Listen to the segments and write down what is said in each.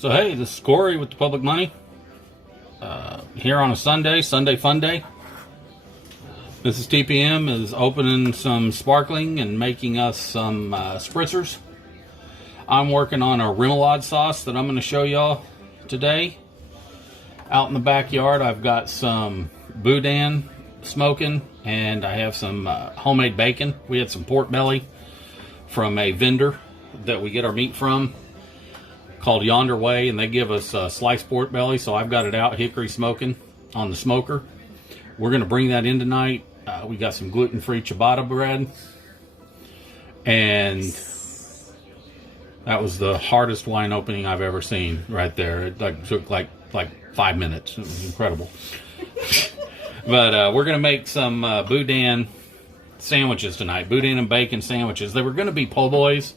So hey, this is Corey with the Public Money. Here on a Sunday Funday. Mrs. TPM is opening some sparkling and making us some spritzers. I'm working on a Remoulade sauce that I'm going to show y'all today. Out in the backyard, I've got some boudin smoking, and I have some homemade bacon. We had some pork belly from a vendor that we get our meat from called Yonder Way, and they give us sliced pork belly, so I've got it out hickory smoking on the smoker. We're going to bring that in tonight. We got some gluten-free ciabatta bread, and that was the hardest wine opening I've ever seen right there. It took like 5 minutes. It was incredible. But we're going to make some boudin sandwiches tonight, boudin and bacon sandwiches. They were going to be po' boys,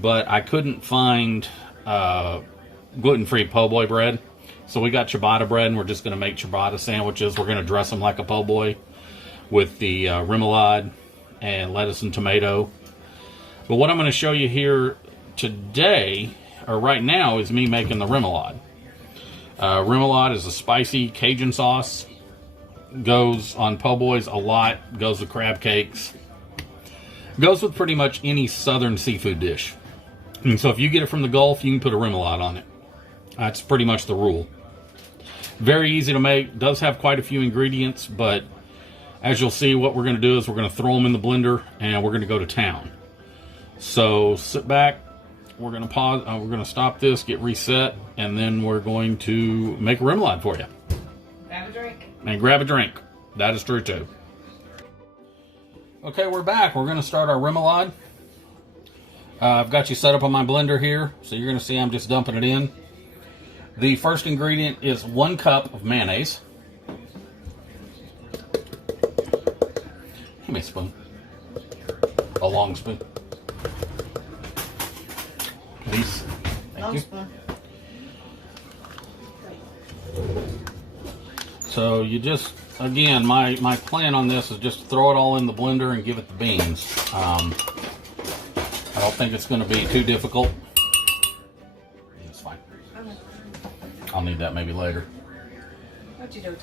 but I couldn't find gluten-free po' boy bread. So we got ciabatta bread, and we're just going to make ciabatta sandwiches. We're going to dress them like a po' boy with the remoulade and lettuce and tomato. But what I'm going to show you here today, or right now, is me making the remoulade. Remoulade is a spicy Cajun sauce. Goes on po' boys a lot. Goes with crab cakes. Goes with pretty much any southern seafood dish. And so if you get it from the Gulf, you can put a remoulade on it. That's pretty much the rule. Very easy to make. Does have quite a few ingredients, but as you'll see, what we're going to do is we're going to throw them in the blender and we're going to go to town. So sit back. We're going to pause. We're going to stop this, get reset, and then we're going to make a remoulade for you. Grab a drink. And grab a drink. That is true too. Okay, we're back. We're going to start our remoulade. I've got you set up on my blender here, so you're going to see I'm just dumping it in. The first ingredient is 1 cup of mayonnaise. Give me a spoon. A long spoon. Please. Thank you. Spoon. So you just, again, my plan on this is just throw it all in the blender and give it the beans. I don't think it's going to be too difficult. It's fine. Okay. I'll need that maybe later. Okie-dokie.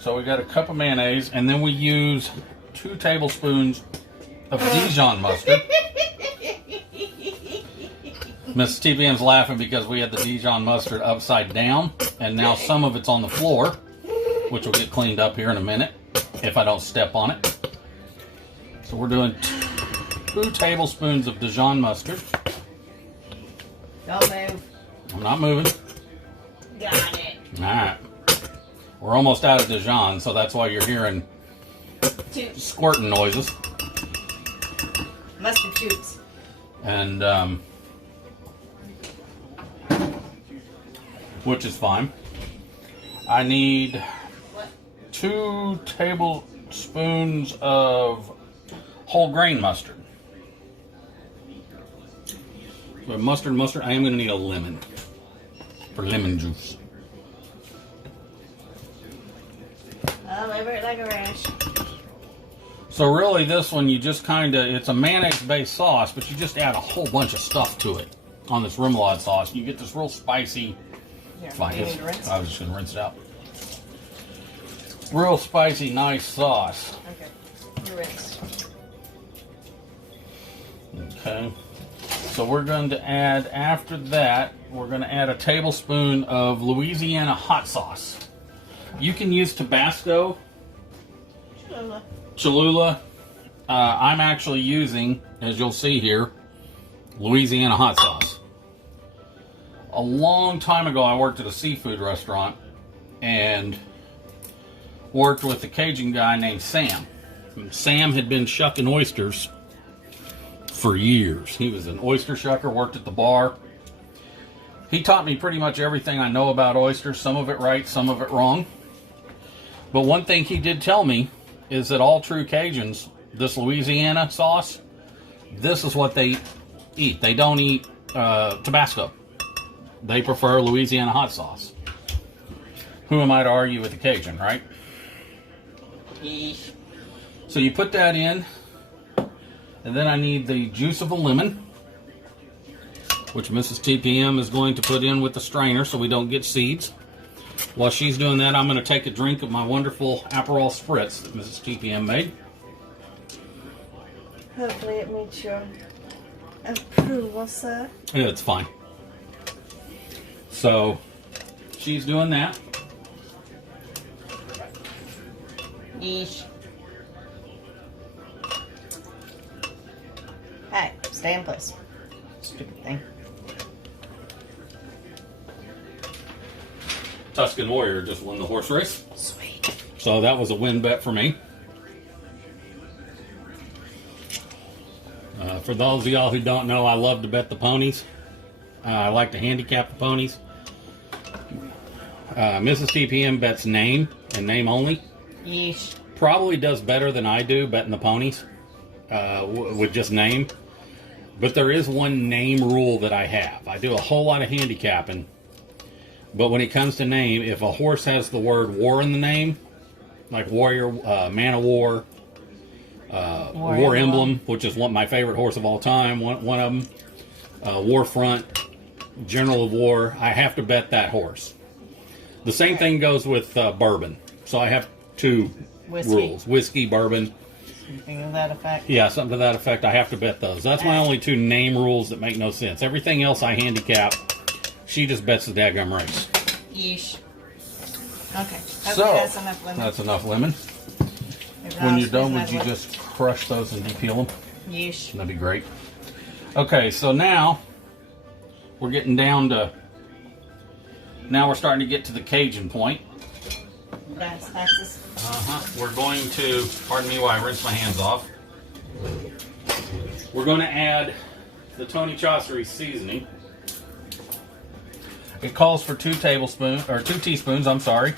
So we got a cup of mayonnaise, and then we use 2 tablespoons of Dijon mustard. Miss TPM's laughing because we had the Dijon mustard upside down, and now some of it's on the floor, which will get cleaned up here in a minute if I don't step on it. So we're doing 2 tablespoons of Dijon mustard. Don't move. I'm not moving. Got it. Alright. We're almost out of Dijon, so that's why you're hearing squirting noises. Mustard shoots. And, which is fine. I need 2 tablespoons of whole grain mustard. So mustard. I am going to need a lemon for lemon juice. I'll live it like a rash. So really this one, you just kind of, it's a mayonnaise-based sauce, but you just add a whole bunch of stuff to it on this remoulade sauce. You get this real spicy, Here, fine, you need to rinse? I was just going to rinse it out. Real spicy, nice sauce. Okay. You rinse. Okay. So we're going to add, after that, we're going to add a tablespoon of Louisiana hot sauce. You can use Tabasco, Cholula. I'm actually using, as you'll see here, Louisiana hot sauce. A long time ago, I worked at a seafood restaurant and worked with a Cajun guy named Sam. And Sam had been shucking oysters for years. He was an oyster shucker, worked at the bar. He taught me pretty much everything I know about oysters, some of it right, some of it wrong. But one thing he did tell me is that all true Cajuns, this Louisiana sauce, this is what they eat. They don't eat Tabasco. They prefer Louisiana hot sauce. Who am I to argue with the Cajun, right? So you put that in, and then I need the juice of a lemon. which Mrs. TPM is going to put in with the strainer so we don't get seeds. While she's doing that, I'm going to take a drink of my wonderful Aperol Spritz that Mrs. TPM made. Hopefully it meets your approval, sir. Yeah, it's fine. So, she's doing that. Yeesh. Hey, stay in place. Stupid thing. Tuscan Warrior just won the horse race. Sweet. So that was a win bet for me. For those of y'all who don't know, I love to bet the ponies. I like to handicap the ponies. Mrs. TPM bets name and name only. Yeesh. Probably does better than I do betting the ponies with just name. But there is one name rule that I have. I do a whole lot of handicapping. But when it comes to name, if a horse has the word war in the name, like warrior, man of war, war emblem, which is my favorite horse of all time, one of them, war front, general of war, I have to bet that horse. The same thing goes with bourbon. So I have two rules. Whiskey, bourbon. Something of that effect. Yeah, something to that effect. I have to bet those. That's my only two name rules that make no sense. Everything else I handicap. She just bets the daggum race. Yeesh. Okay. So, that's enough lemon. That's enough lemon. When you're done, would you just crush those and depeel them? Yeesh. That'd be great. Okay, so now we're getting down to... Now we're starting to get to the Cajun point. That's Texas. We're going to... Pardon me while I rinse my hands off. We're going to add the Tony Chaucery seasoning. It calls for 2 teaspoons, I'm sorry.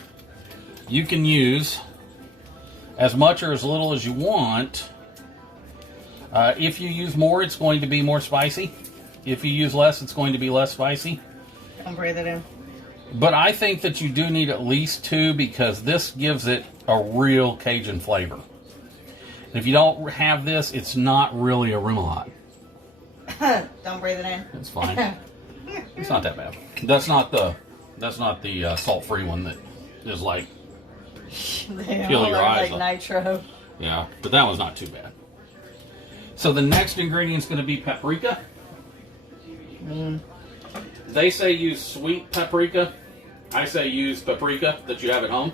You can use as much or as little as you want. If you use more, it's going to be more spicy. If you use less, it's going to be less spicy. Don't breathe it in. But I think that you do need at least 2 because this gives it a real Cajun flavor. And if you don't have this, it's not really a remoulade. Don't breathe it in. It's fine. It's not that bad. That's not the salt-free one that is like peel your eyes like nitro. Yeah, but that one's not too bad. So the next ingredient is going to be paprika. They say use sweet paprika. I say use paprika that you have at home.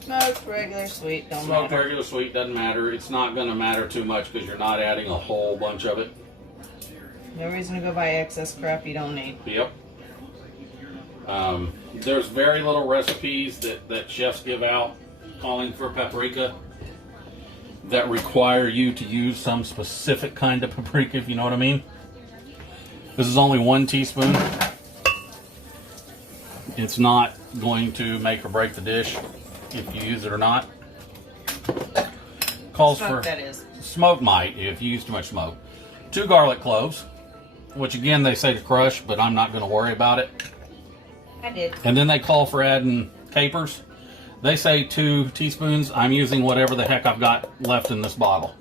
Smoked regular sweet, don't Smoked matter. regular sweet doesn't matter. It's not going to matter too much because you're not adding a whole bunch of it. No reason to go buy excess crap you don't need. Yep. There's very little recipes that chefs give out calling for paprika that require you to use some specific kind of paprika, if you know what I mean. This is only 1 teaspoon. It's not going to make or break the dish if you use it or not. Calls Smoke, for that is. smoke might if you use too much smoke. 2 garlic cloves, which again they say to crush, but I'm not going to worry about it. I did. And then they call for adding capers. They say 2 teaspoons. I'm using whatever the heck I've got left in this bottle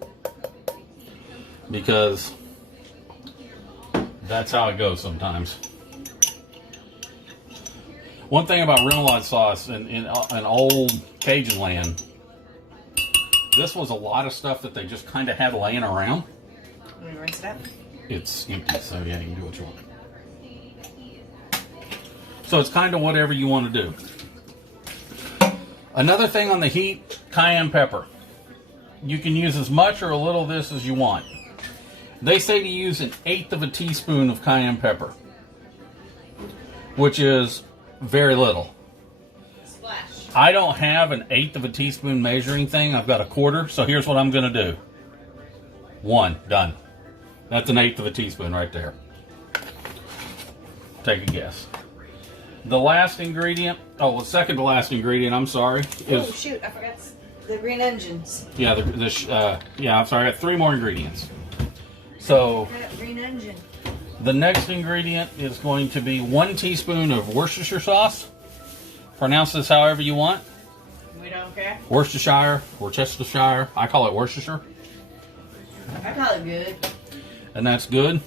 because that's how it goes sometimes. One thing about remoulade sauce in old Cajun land, this was a lot of stuff that they just kind of had laying around. Let me rinse it out. It's empty, so yeah, you can do what you want. So it's kind of whatever you want to do. Another thing on the heat, cayenne pepper. You can use as much or a little of this as you want. They say to use 1/8 of a teaspoon of cayenne pepper, which is very little. Splash. I don't have 1/8 of a teaspoon measuring thing. I've got a quarter, so here's what I'm going to do. 1, done. That's 1/8 of a teaspoon right there. Take a guess. The last ingredient, the second to last ingredient, I'm sorry, is... Oh, shoot, I forgot the green onions. Yeah, I'm sorry, I got 3 more ingredients. So, Green onion. the next ingredient is going to be 1 teaspoon of Worcestershire sauce. Pronounce this however you want. We don't care. Worcestershire, I call it Worcestershire. I call it good. And that's good.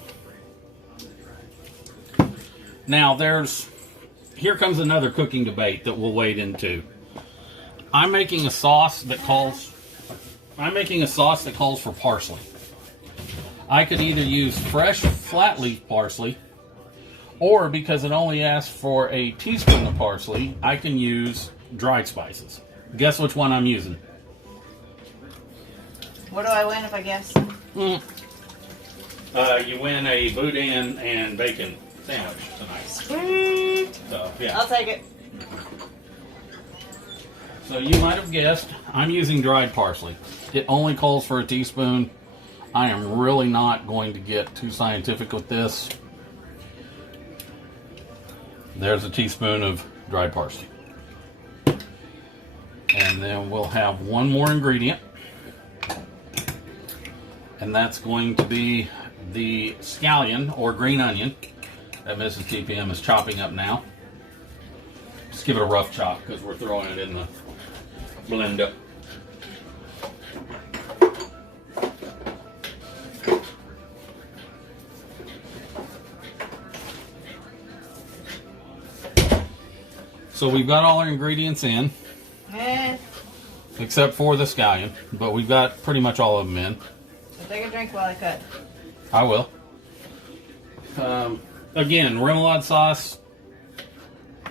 Now here comes another cooking debate that we'll wade into. I'm making a sauce that calls for parsley. I could either use fresh flat leaf parsley, or because it only asks for a teaspoon of parsley, I can use dried spices. Guess which one I'm using? What do I win if I guess? You win a boudin and bacon sandwich tonight. Sweet. So, yeah. I'll take it. So you might have guessed, I'm using dried parsley. It only calls for a teaspoon. I am really not going to get too scientific with this. There's a teaspoon of dried parsley. And then we'll have one more ingredient. And that's going to be the scallion or green onion that Mrs. TPM is chopping up now. Just give it a rough chop because we're throwing it in the blender. So we've got all our ingredients in, except for the scallion, but we've got pretty much all of them in. So take a drink while I cut. I will. Again, remoulade sauce.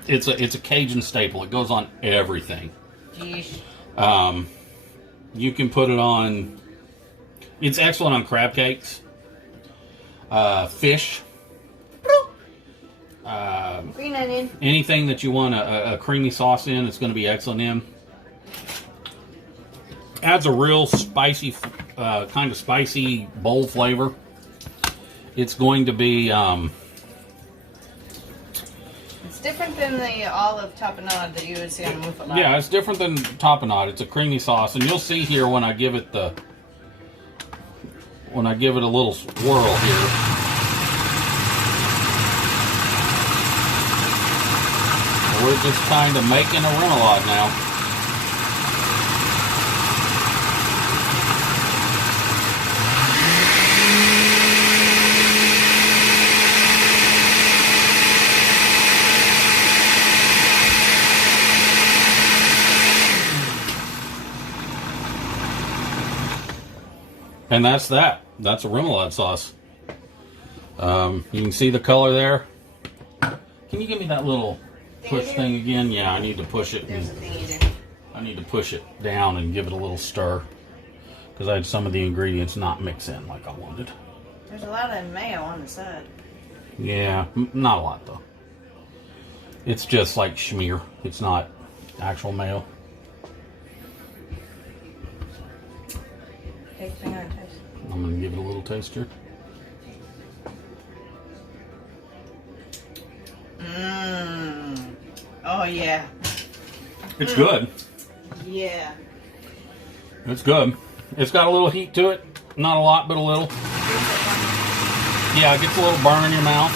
It's a Cajun staple. It goes on everything. Jeez. You can put it on. It's excellent on crab cakes, fish, Green onion. anything that you want a creamy sauce in. It's going to be excellent in. Adds a real spicy, kind of spicy, bold flavor. It's going to be. It's different than the olive tapenade that you would see on the muffaletta. Yeah, it's different than tapenade. It's a creamy sauce, and you'll see here when I give it a little swirl here. We're just kind of making a remoulade now. And that's that. That's a remoulade sauce. You can see the color there. Can you give me that little push thing again? Yeah, I need to push it. There's a thingy there. I need to push it down and give it a little stir because I had some of the ingredients not mix in like I wanted. There's a lot of mayo on the side. Yeah, not a lot though. It's just like schmear. It's not actual mayo. Take a finger and taste. I'm going to give it a little taste here. Mmm. Oh, yeah. It's good. Yeah. It's good. It's got a little heat to it. Not a lot, but a little. Yeah, it gets a little burn in your mouth.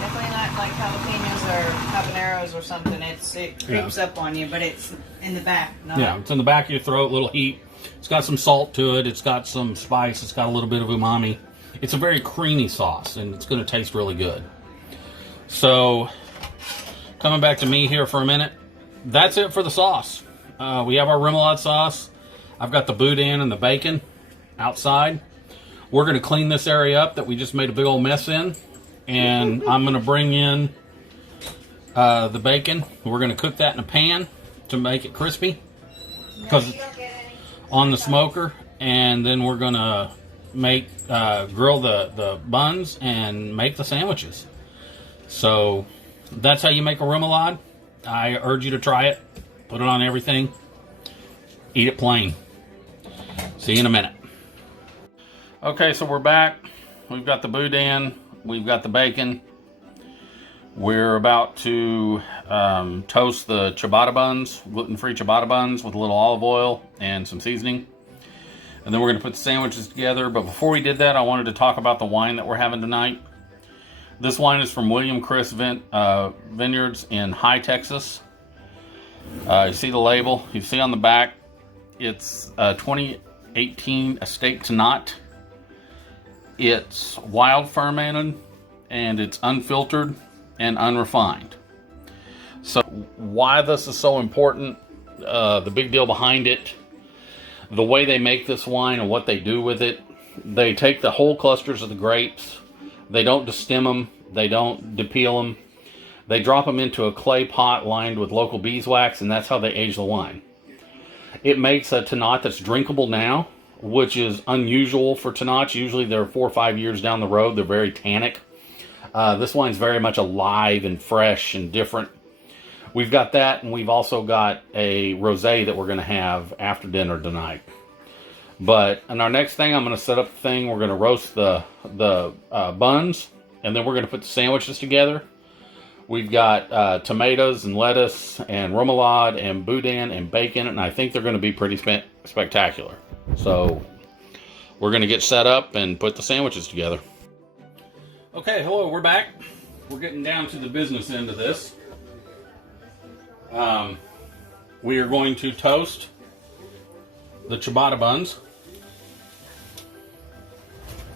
Definitely not like jalapenos or habaneros or something. It creeps up on you, but it's in the back. Yeah, it's in the back of your throat, a little heat. It's got some salt to it. It's got some spice. It's got a little bit of umami. It's a very creamy sauce, and it's going to taste really good. So, coming back to me here for a minute, that's it for the sauce. We have our remoulade sauce. I've got the boudin and the bacon outside. We're going to clean this area up that we just made a big old mess in, and I'm going to bring in the bacon. We're going to cook that in a pan to make it crispy because on the smoker, and then we're going to make grill the buns and make the sandwiches. So that's how you make a remoulade. I urge you to try it. Put it on everything. Eat it plain. See you in a minute. Okay, so we're back. We've got the boudin. We've got the bacon. We're about to toast the ciabatta buns, gluten-free ciabatta buns with a little olive oil and some seasoning. And then we're going to put the sandwiches together. But before we did that, I wanted to talk about the wine that we're having tonight. This wine is from William Chris Vineyards in High, Texas. You see the label. You see on the back, it's 2018 Estate Tannat. It's wild fermented, and it's unfiltered and unrefined. So why this is so important, the big deal behind it, the way they make this wine and what they do with it. They take the whole clusters of the grapes. They don't destem them. They don't depeel them. They drop them into a clay pot lined with local beeswax, and that's how they age the wine. It makes a Tannat that's drinkable now, which is unusual for Tannats. Usually they're 4 or 5 years down the road. They're very tannic. This wine's very much alive and fresh and different. We've got that, and we've also got a rosé that we're going to have after dinner tonight. But in our next thing, I'm going to set up the thing. We're going to roast the buns, and then we're going to put the sandwiches together. We've got tomatoes and lettuce and remoulade and boudin and bacon, and I think they're going to be pretty spectacular. So we're going to get set up and put the sandwiches together. Okay, hello, we're back. We're getting down to the business end of this. We are going to toast the ciabatta buns.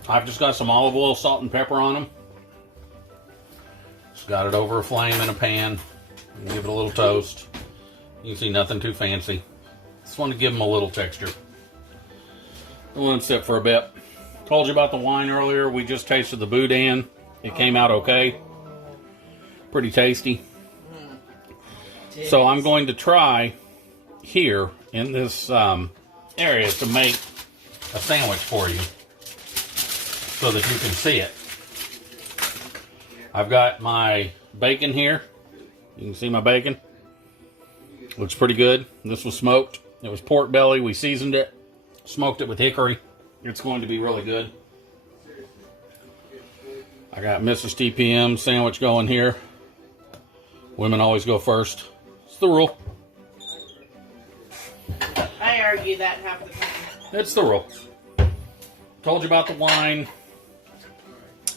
I've just got some olive oil, salt, and pepper on them. Just got it over a flame in a pan. Give it a little toast. You can see nothing too fancy. Just want to give them a little texture. I'll let them sit for a bit. Told you about the wine earlier. We just tasted the boudin. It came out okay. Pretty tasty. So I'm going to try here in this area to make a sandwich for you so that you can see it. I've got my bacon here. You can see my bacon. Looks pretty good. This was smoked. It was pork belly. We seasoned it. Smoked it with hickory. It's going to be really good. I got Mrs. TPM sandwich going here. Women always go first. It's the rule. I argue that half the time. It's the rule. Told you about the wine.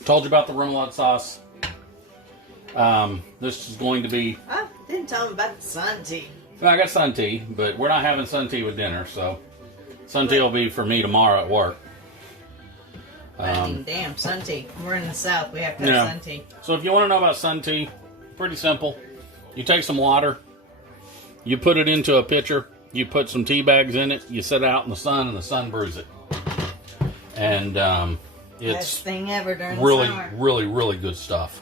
Told you about the remoulade sauce. This is going to be... Oh, didn't tell them about the sun tea. I got sun tea, but we're not having sun tea with dinner, so sun tea will be for me tomorrow at work. Damn, sun tea. We're in the South. We have to have sun tea. So if you want to know about sun tea, pretty simple. You take some water, you put it into a pitcher, you put some tea bags in it, you set it out in the sun, and the sun brews it. And it's best thing ever during really, the summer. really good stuff.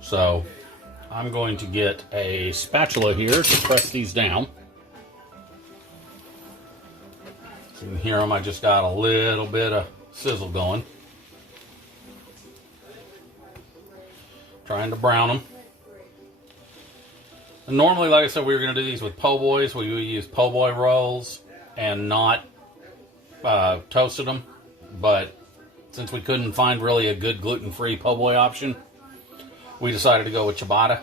So I'm going to get a spatula here to press these down. So you can hear them. I just got a little bit of sizzle going. Trying to brown them. And normally, like I said, we were going to do these with po' boys. We would use po' boy rolls and not toasted them. But since we couldn't find really a good gluten-free po' boy option, we decided to go with ciabatta.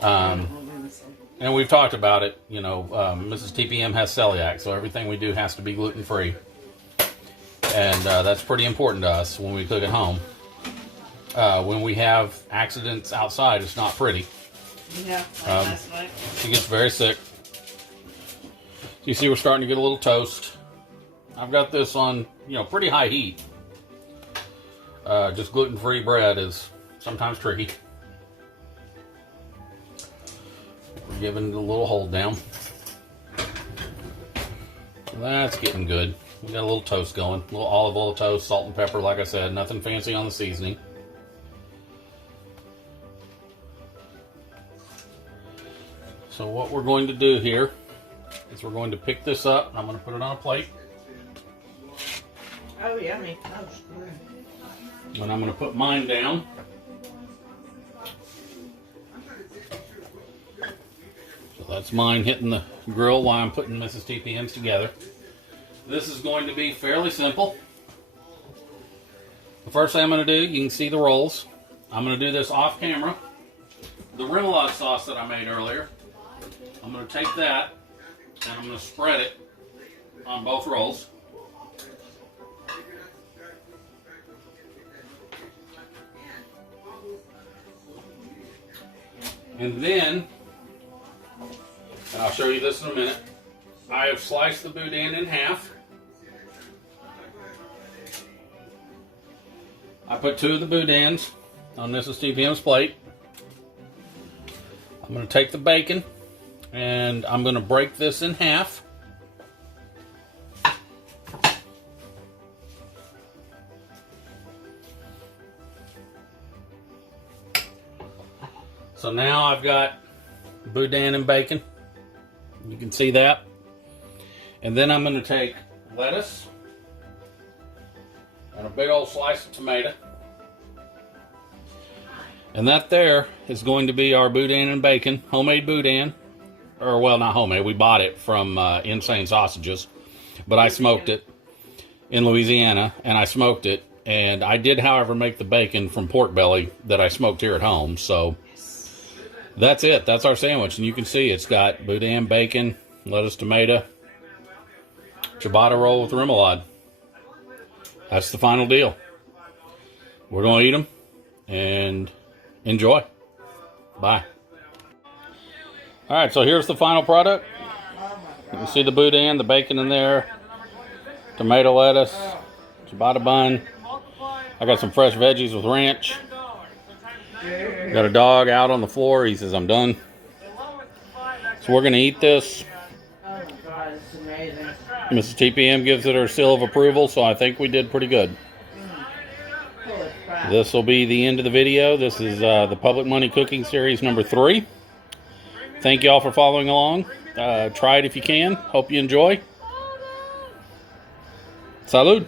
And we've talked about it. You know, Mrs. TPM has celiac, so everything we do has to be gluten-free. And that's pretty important to us when we cook at home. When we have accidents outside, it's not pretty. Yeah, like last night. She gets very sick. You see we're starting to get a little toast. I've got this on, pretty high heat. Just gluten-free bread is sometimes tricky. We're giving it a little hold down. That's getting good. We got a little toast going. A little olive oil toast, salt and pepper, like I said. Nothing fancy on the seasoning. So what we're going to do here is we're going to pick this up. I'm going to put it on a plate. Oh, yummy. Oh, good. And I'm going to put mine down. So that's mine hitting the grill while I'm putting Mrs. TPM's together. This is going to be fairly simple. The first thing I'm going to do, you can see the rolls. I'm going to do this off camera. The remoulade sauce that I made earlier, I'm going to take that and I'm going to spread it on both rolls. And then And I'll show you this in a minute. I have sliced the boudin in half. I put 2 of the boudins on Mrs. TPM's plate. I'm going to take the bacon and I'm going to break this in half. So now I've got boudin and bacon. You can see that. And then I'm going to take lettuce and a big old slice of tomato. And that there is going to be our boudin and bacon, homemade boudin. Or, well, not homemade. We bought it from Insane Sausages. But I smoked it in Louisiana, and I smoked it. And I did, however, make the bacon from pork belly that I smoked here at home. So that's it. That's our sandwich. And you can see it's got boudin, bacon, lettuce, tomato, ciabatta roll with remoulade. That's the final deal. We're going to eat them and enjoy. Bye. All right, so here's the final product. You can see the boudin, the bacon in there, tomato, lettuce, ciabatta bun. I got some fresh veggies with ranch. Got a dog out on the floor. He says, I'm done. So we're going to eat this. Mrs. TPM gives it her seal of approval, so I think we did pretty good. This will be the end of the video. This is the Public Money Cooking Series number 3. Thank you all for following along. Try it if you can. Hope you enjoy. Salud.